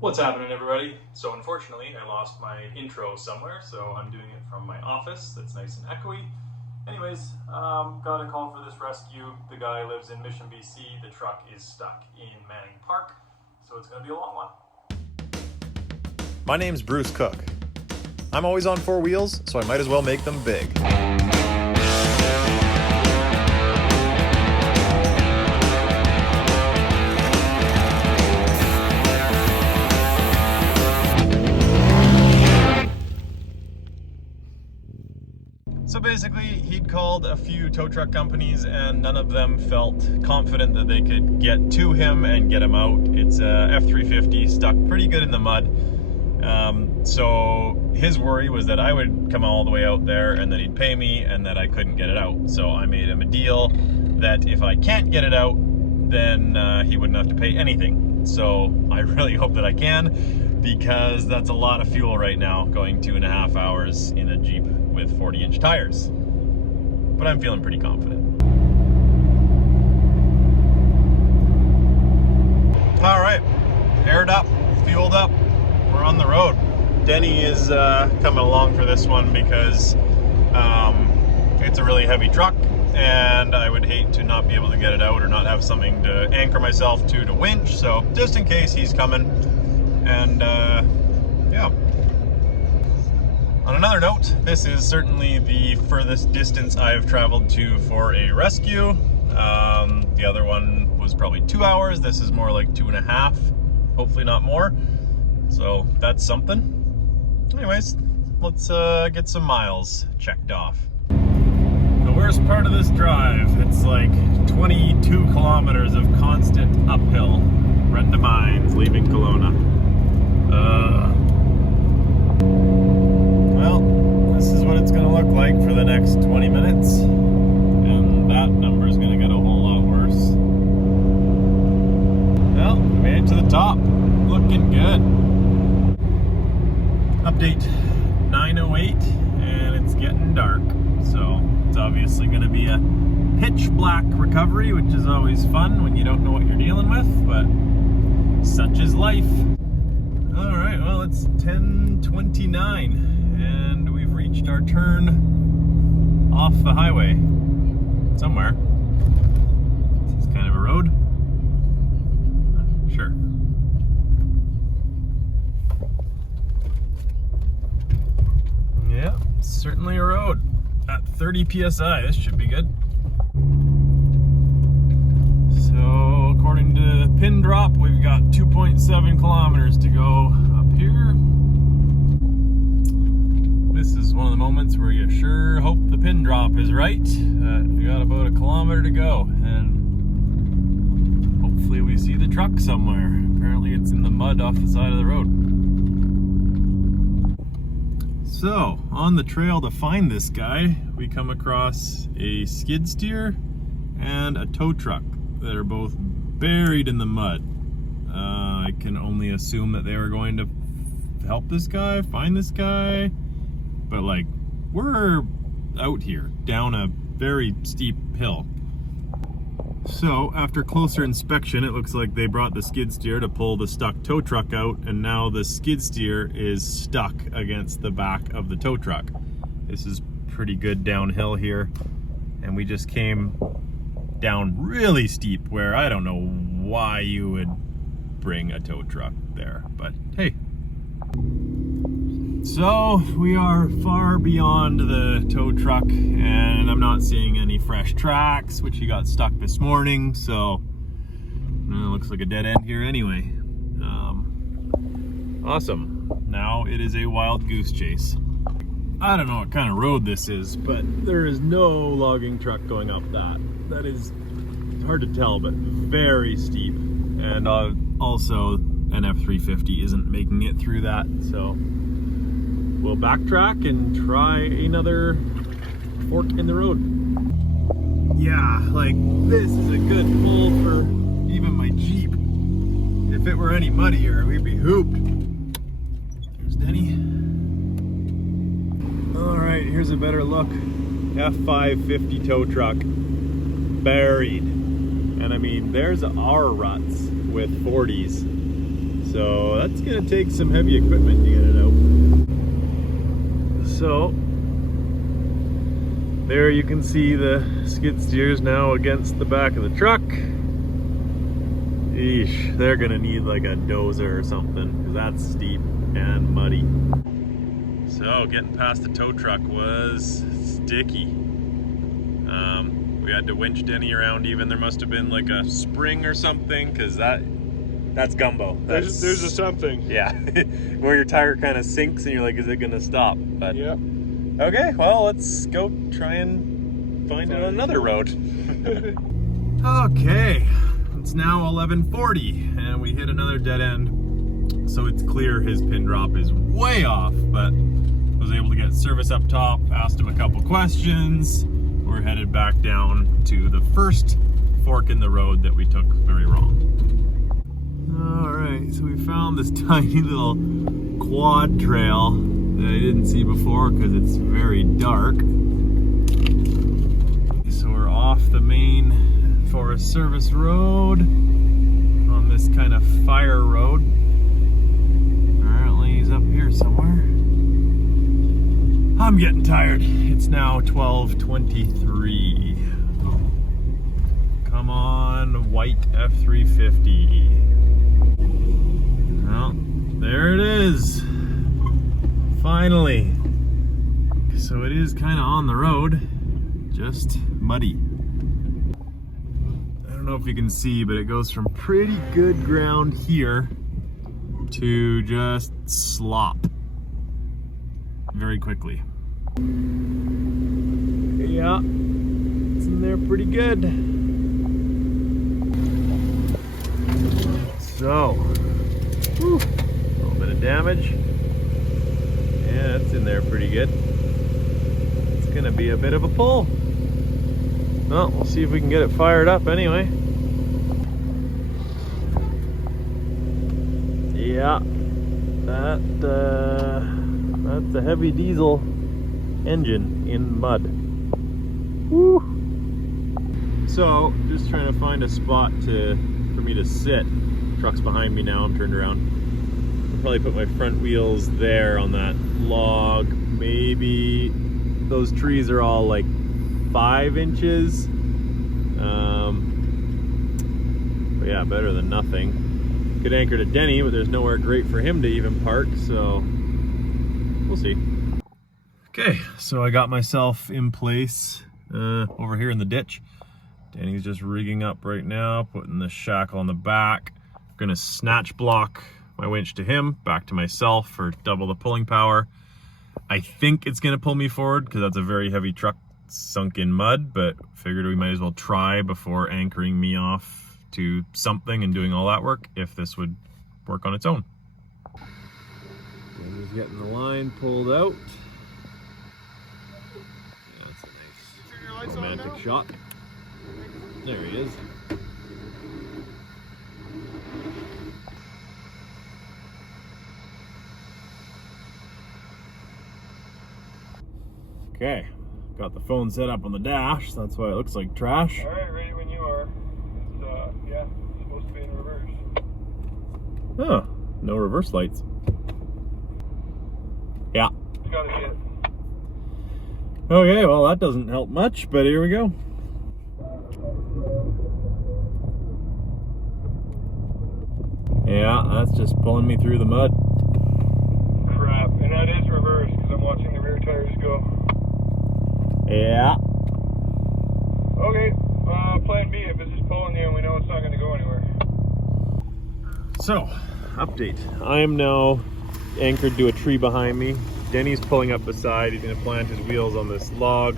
What's happening, everybody? So unfortunately I lost my intro somewhere, so I'm doing it from my office that's nice and echoey. Anyways, got a call for this rescue. The guy lives in Mission, BC. The truck is stuck in Manning Park, so it's going to be a long one. My name's Bruce Cook. I'm always on four wheels, so I might as well make them big. So basically, he'd called a few tow truck companies and none of them felt confident that they could get to him and get him out. It's a F350 stuck pretty good in the mud. So his worry was that I would come all the way out there and that he'd pay me and that I couldn't get it out. So I made him a deal that if I can't get it out, then he wouldn't have to pay anything. So I really hope that I can, because that's a lot of fuel right now, going 2.5 hours in a Jeep with 40-inch tires. But I'm feeling pretty confident. All right, aired up, fueled up, we're on the road. Denny is coming along for this one because it's a really heavy truck and I would hate to not be able to get it out or not have something to anchor myself to winch. So just in case, he's coming. And yeah. On another note, this is certainly the furthest distance I've traveled to for a rescue. The other one was probably 2 hours. This is more like 2.5, hopefully not more. So that's something. Anyways, let's get some miles checked off. The worst part of this drive, it's like 22 kilometers of constant uphill. Brenda Mines leaving Kelowna. Well, this is what it's gonna look like for the next 20 minutes. And that number is gonna get a whole lot worse. Well, made it to the top. Looking good. Update 9:08, and it's getting dark. So it's obviously gonna be a pitch black recovery, which is always fun when you don't know what you're dealing with, but such is life. All right, well, it's 10:29 and we've reached our turn off the highway somewhere. This is kind of a road. Sure. Yeah, certainly a road. At 30 PSI, this should be good. So, according to pin drop, we've got 2.7 kilometers to go up here. This is one of the moments where you sure hope the pin drop is right. We got about 1 kilometer to go, and hopefully we see the truck somewhere. Apparently it's in the mud off the side of the road. So, on the trail to find this guy, we come across a skid steer and a tow truck that are both buried in the mud. I can only assume that they were going to help this guy, find this guy, but like, we're out here down a very steep hill. So after closer inspection, it looks like they brought the skid steer to pull the stuck tow truck out, and now the skid steer is stuck against the back of the tow truck. This is pretty good downhill here, and we just came down really steep where I don't know why you would bring a tow truck there, but hey. So we are far beyond the tow truck and I'm not seeing any fresh tracks, which he got stuck this morning, so it looks like a dead end here anyway. Awesome. Now it is a wild goose chase. I don't know what kind of road this is, but there is no logging truck going up that. That is hard to tell, but very steep. And also an F350 isn't making it through that, so we'll backtrack and try another fork in the road. Yeah, like this is a good pull for even my Jeep. If it were any muddier, we'd be hooped. There's Denny. All right, here's a better look. F550 tow truck, buried. And I mean, there's our ruts with 40s. So that's gonna take some heavy equipment to get it out. So there you can see the skid steers now against the back of the truck. Eesh, they're gonna need like a dozer or something, because that's steep and muddy. So getting past the tow truck was sticky. We had to winch Denny around even. There must have been like a spring or something, because that's gumbo. There's a something. Yeah, where your tire kind of sinks and you're like, is it gonna stop? But yeah. Okay, well, let's go try and find it on another road. Okay, it's now 11:40 and we hit another dead end. So it's clear his pin drop is way off, but was able to get service up top, asked him a couple questions. We're headed back down to the first fork in the road that we took very wrong. All right, so we found this tiny little quad trail that I didn't see before because it's very dark. So we're off the main Forest Service road on this kind of fire road. Apparently he's up here somewhere. I'm getting tired. It's now 12:23. Come on, white F350. Well, there it is. Finally. So it is kind of on the road, just muddy. I don't know if you can see, but it goes from pretty good ground here to just slop very quickly. Yeah, it's in there pretty good. So, whew, a little bit of damage. Yeah, it's in there pretty good. It's gonna be a bit of a pull. Well, we'll see if we can get it fired up anyway. Yeah, that's a heavy diesel engine in mud. Woo! So, just trying to find a spot for me to sit. Truck's behind me now, I'm turned around. I'll probably put my front wheels there on that log. Maybe those trees are all like 5 inches. But yeah, better than nothing. Could anchor to Denny, but there's nowhere great for him to even park, so we'll see. Okay, so I got myself in place over here in the ditch. Danny's just rigging up right now, putting the shackle on the back. Gonna snatch block my winch to him, back to myself for double the pulling power. I think it's gonna pull me forward because that's a very heavy truck sunk in mud, but figured we might as well try before anchoring me off to something and doing all that work, if this would work on its own. Danny's getting the line pulled out. Yeah, that's a nice romantic shot. There he is. Okay, got the phone set up on the dash, so that's why it looks like trash. Alright, ready when you are. It's, yeah, it's supposed to be in reverse. Oh, no reverse lights. Yeah. You gotta hit. Okay, well that doesn't help much, but here we go. Yeah, that's just pulling me through the mud. Crap, and that is reverse because I'm watching the rear tires go. Yeah. Okay, plan B, if this is pulling you, we know it's not going to go anywhere. So, update. I am now anchored to a tree behind me. Denny's pulling up beside. He's going to plant his wheels on this log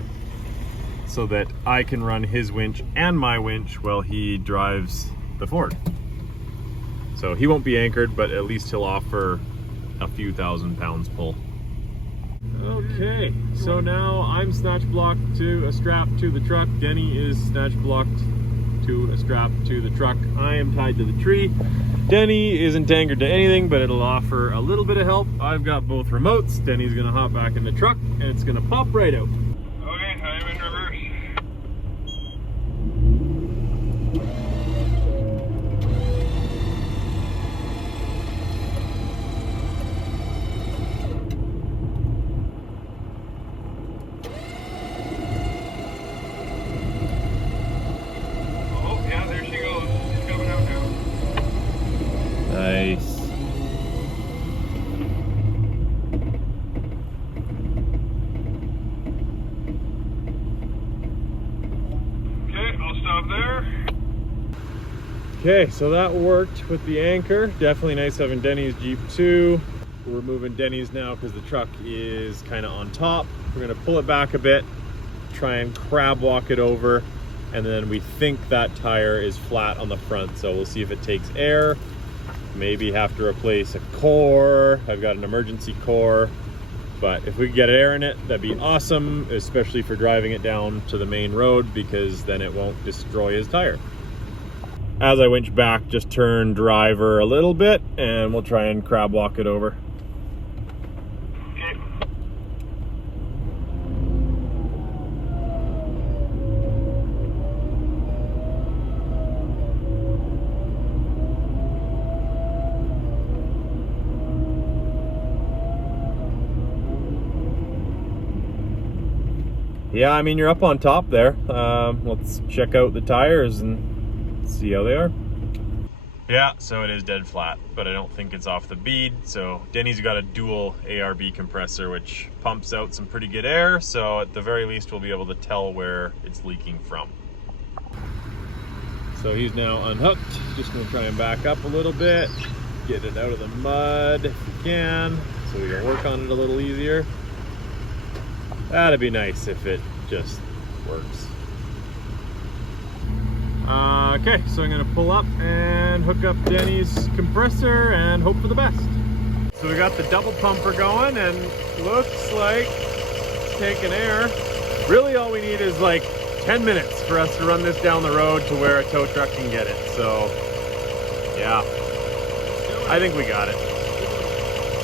so that I can run his winch and my winch while he drives the Ford. So he won't be anchored, but at least he'll offer a few thousand pounds pull. Okay, so now I'm snatch blocked to a strap to the truck. Denny is snatch blocked to a strap to the truck. I am tied to the tree. Denny isn't anchored to anything, but it'll offer a little bit of help. I've got both remotes. Denny's gonna hop back in the truck and it's gonna pop right out. Okay, I'm in reverse. Okay, so that worked with the anchor. Definitely nice having Denny's Jeep too. We're moving Denny's now because the truck is kind of on top. We're gonna pull it back a bit, try and crab walk it over, and then we think that tire is flat on the front, so we'll see if it takes air. Maybe have to replace a core. I've got an emergency core, but if we could get air in it, that'd be awesome, especially for driving it down to the main road, because then it won't destroy his tire. As I winch back, just turn driver a little bit and we'll try and crab walk it over. Yeah, I mean, you're up on top there. Let's check out the tires and see how they are. Yeah, so it is dead flat, but I don't think it's off the bead. So Denny's got a dual ARB compressor, which pumps out some pretty good air. So at the very least, we'll be able to tell where it's leaking from. So he's now unhooked. Just gonna try and back up a little bit, get it out of the mud if we can, so we can work on it a little easier. That'd be nice if it just works. Okay, so I'm gonna pull up and hook up Denny's compressor and hope for the best. So we got the double pumper going and looks like it's taking air. Really all we need is like 10 minutes for us to run this down the road to where a tow truck can get it. So yeah, I think we got it.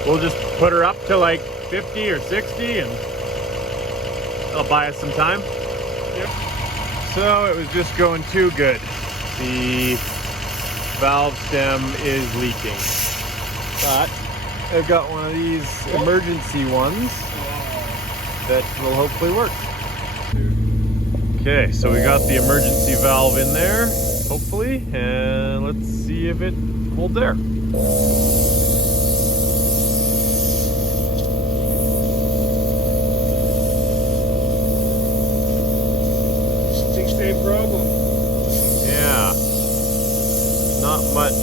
We'll just put her up to like 50 or 60 and I'll buy us some time. Yep. So it was just going too good. The valve stem is leaking, but I've got one of these emergency ones that will hopefully work. Okay, so we got the emergency valve in there, hopefully, and let's see if it holds air. Same problem. Yeah, not much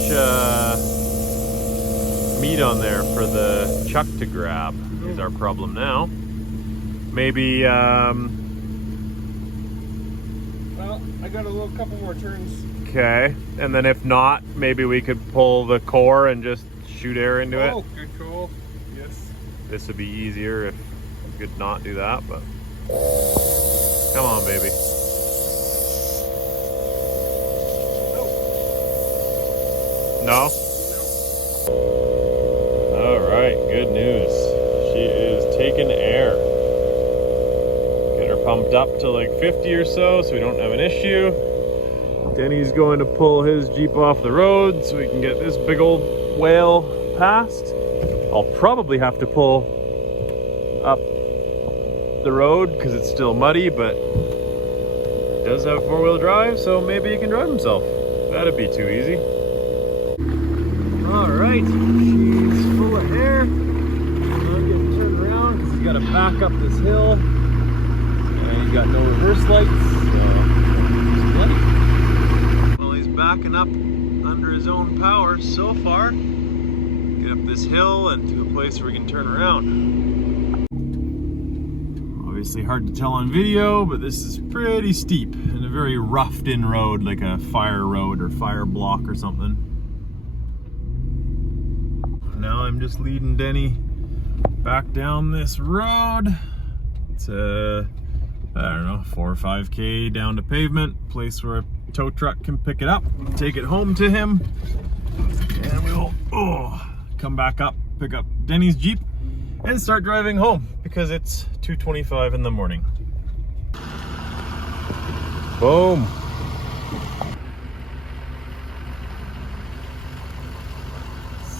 meat on there for the chuck to grab is our problem now. Maybe Well, I got a couple more turns. okay, and then if not, maybe we could pull the core and just shoot air into it. Oh, good call. Yes. This would be easier if we could not do that, but come on, baby. No? All right, good news. She is taking air. Get her pumped up to like 50 or so we don't have an issue. Denny's going to pull his Jeep off the road so we can get this big old whale past. I'll probably have to pull up the road because it's still muddy, but it does have four-wheel drive, so maybe he can drive himself. That'd be too easy. All right, she's full of air. I'm getting turned around because he's got to back up this hill, and he's got no reverse lights, so he's bloody. Well, he's backing up under his own power so far. Get up this hill and to a place where we can turn around. Obviously hard to tell on video, but this is pretty steep and a very roughed-in road, like a fire road or fire block or something. Now I'm just leading Denny back down this road to, I don't know, 4 or 5K down to pavement, place where a tow truck can pick it up, take it home to him, and we'll come back up, pick up Denny's Jeep, and start driving home because it's 2:25 in the morning. Boom.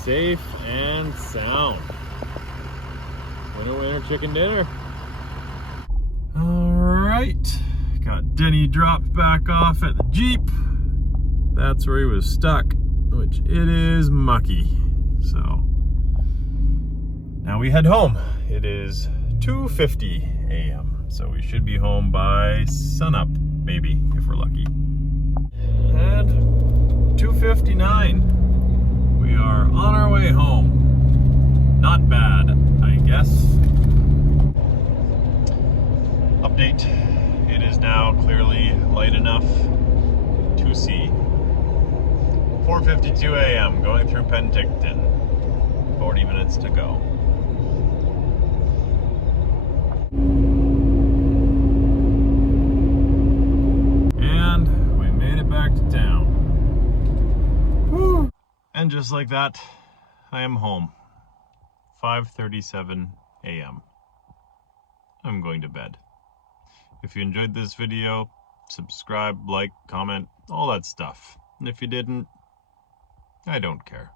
Safe and sound. Winner, winner, chicken dinner. All right, got Denny dropped back off at the Jeep. That's where he was stuck, which it is mucky. So now we head home. It is 2:50 a.m. So we should be home by sunup, maybe, if we're lucky. And 2:59. We are on our way home. Not bad, I guess. Update. It is now clearly light enough to see. 4:52 a.m. going through Penticton. 40 minutes to go. And we made it back to town. Woo! And just like that, I am home. 5:37 a.m. I'm going to bed. If you enjoyed this video, subscribe, like, comment, all that stuff. And if you didn't, I don't care.